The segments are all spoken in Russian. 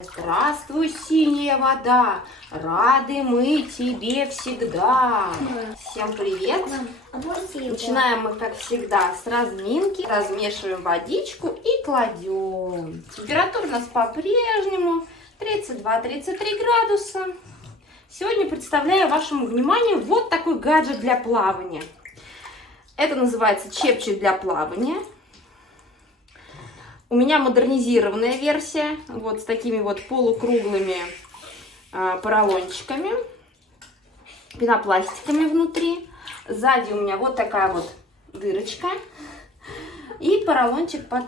Здравствуй, синяя вода, рады мы тебе всегда. Всем привет. Начинаем мы, как всегда, с разминки. Размешиваем водичку и кладем. Температура у нас по-прежнему 32-33 градуса. Сегодня представляю вашему вниманию вот такой гаджет для плавания. Это называется чепчик для плавания. У меня модернизированная версия, вот с такими вот полукруглыми поролончиками, пенопластиками внутри. Сзади у меня вот такая вот дырочка и поролончик под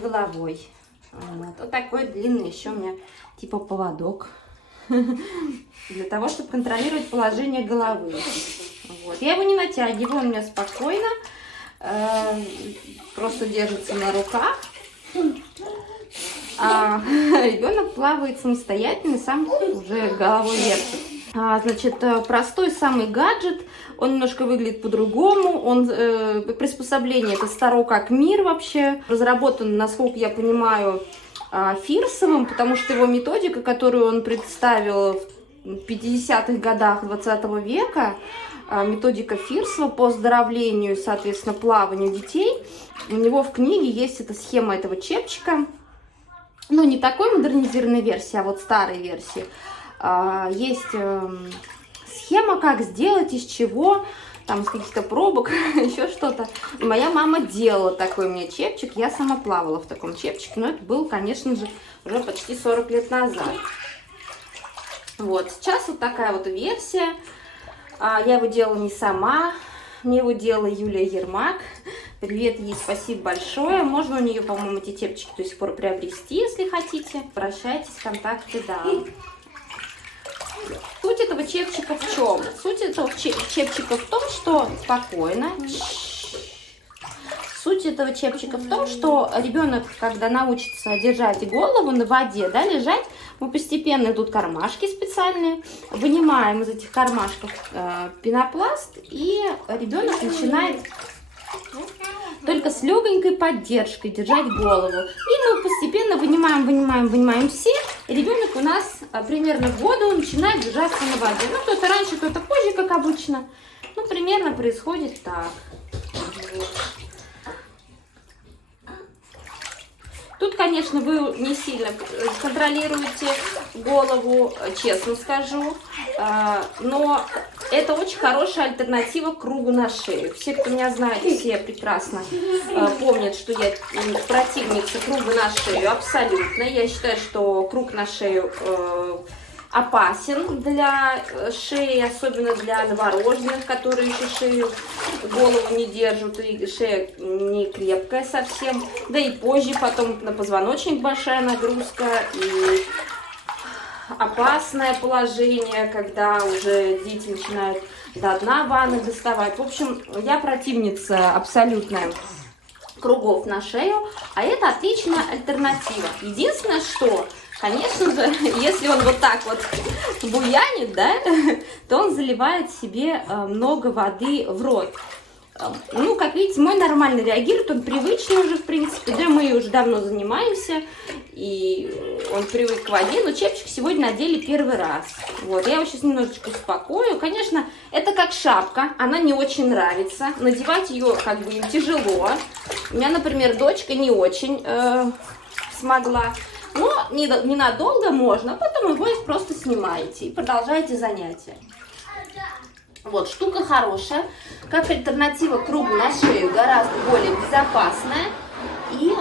головой. Вот такой длинный еще у меня типа поводок для того, чтобы контролировать положение головы. Вот. Я его не натягиваю, он у меня спокойно, просто держится на руках. Ребенок плавает самостоятельно, сам уже головой вертит. Значит, простой самый гаджет, он немножко выглядит по-другому. Он приспособление это старо как мир вообще. Разработан, насколько я понимаю, Фирсовым, потому что его методика, которую он представил в 50-х годах 20 века, методика Фирсова по оздоровлению, соответственно, плаванию детей. У него в книге есть эта схема этого чепчика. Ну, не такой модернизированной версии, а вот старой версии. Есть схема, как сделать, из чего, там, из каких-то пробок, еще что-то. И моя мама делала такой мне чепчик. Я сама плавала в таком чепчике, но это был, конечно же, уже почти 40 лет назад. Вот, сейчас вот такая вот версия. Я его делала не сама, мне его делала Юлия Ермак. Привет ей, спасибо большое. Можно у нее, по-моему, эти чепчики до сих пор приобрести, если хотите. Обращайтесь, контакты дам. Суть этого чепчика в чем? Суть этого чепчика в том, что... Спокойно. Суть этого чепчика в том, что ребенок, когда научится держать голову на воде, да, лежать, мы постепенно идут кармашки специальные, вынимаем из этих кармашков пенопласт, и ребенок начинает только с легонькой поддержкой держать голову. И мы постепенно вынимаем все, и ребенок у нас примерно в году начинает держаться на воде. Ну, кто-то раньше, кто-то позже, как обычно. Ну, примерно происходит так. Тут, конечно, вы не сильно контролируете голову, честно скажу, но это очень хорошая альтернатива кругу на шею. Все, кто меня знает, все прекрасно помнят, что я противница круга на шею абсолютно. Я считаю, что круг на шею опасен для шеи, особенно для новорожденных, которые еще шею, голову не держат, и шея не крепкая совсем, да и позже потом на позвоночник большая нагрузка и опасное положение, когда уже дети начинают до дна ванны доставать. В общем, я противница абсолютная кругов на шею, а это отличная альтернатива. Единственное, что... Конечно же, если он вот так вот буянит, да, то он заливает себе много воды в рот. Ну, как видите, мой нормально реагирует, он привычный уже, в принципе, да, мы уже давно занимаемся, и он привык к воде, но чепчик сегодня надели первый раз. Вот, я его сейчас немножечко успокою. Конечно, это как шапка, она не очень нравится, надевать ее как бы им тяжело. У меня, например, дочка не очень смогла. Но ненадолго можно, потом его просто снимаете и продолжаете занятия. Вот, штука хорошая, как альтернатива кругу на шею, гораздо более безопасная. И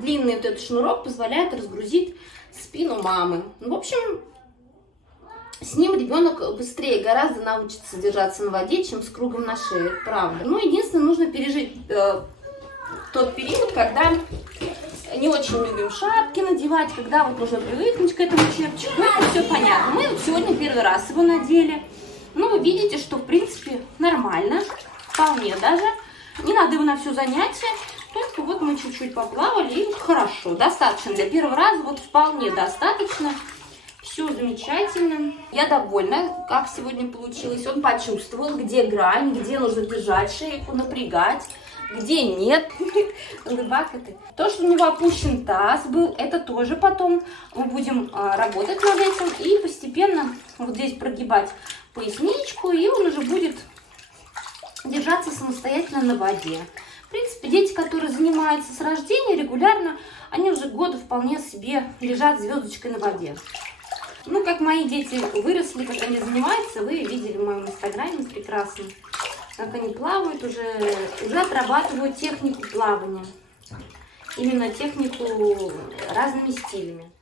длинный вот этот шнурок позволяет разгрузить спину мамы. В общем, с ним ребенок быстрее гораздо научится держаться на воде, чем с кругом на шее, правда. Ну, единственное, нужно пережить тот период, когда... Не очень любим шапки надевать, когда вот нужно привыкнуть к этому чепчику. Ну, это все понятно. Мы вот сегодня первый раз его надели. Ну, вы видите, что, в принципе, нормально. Вполне даже. Не надо его на все занятие. Только вот мы чуть-чуть поплавали, и вот хорошо. Достаточно для первого раза, вот вполне достаточно. Все замечательно. Я довольна, как сегодня получилось. Он почувствовал, где грань, где нужно держать шейку, напрягать, где нет. Лыбак это. То, что у него опущен таз был, это тоже потом мы будем работать над этим и постепенно вот здесь прогибать поясничку, и он уже будет держаться самостоятельно на воде. В принципе, дети, которые занимаются с рождения регулярно, они уже годы вполне себе лежат звездочкой на воде. Ну, как мои дети выросли, как они занимаются, вы видели в моем инстаграме прекрасно, как они плавают, уже отрабатывают технику плавания. Именно технику разными стилями.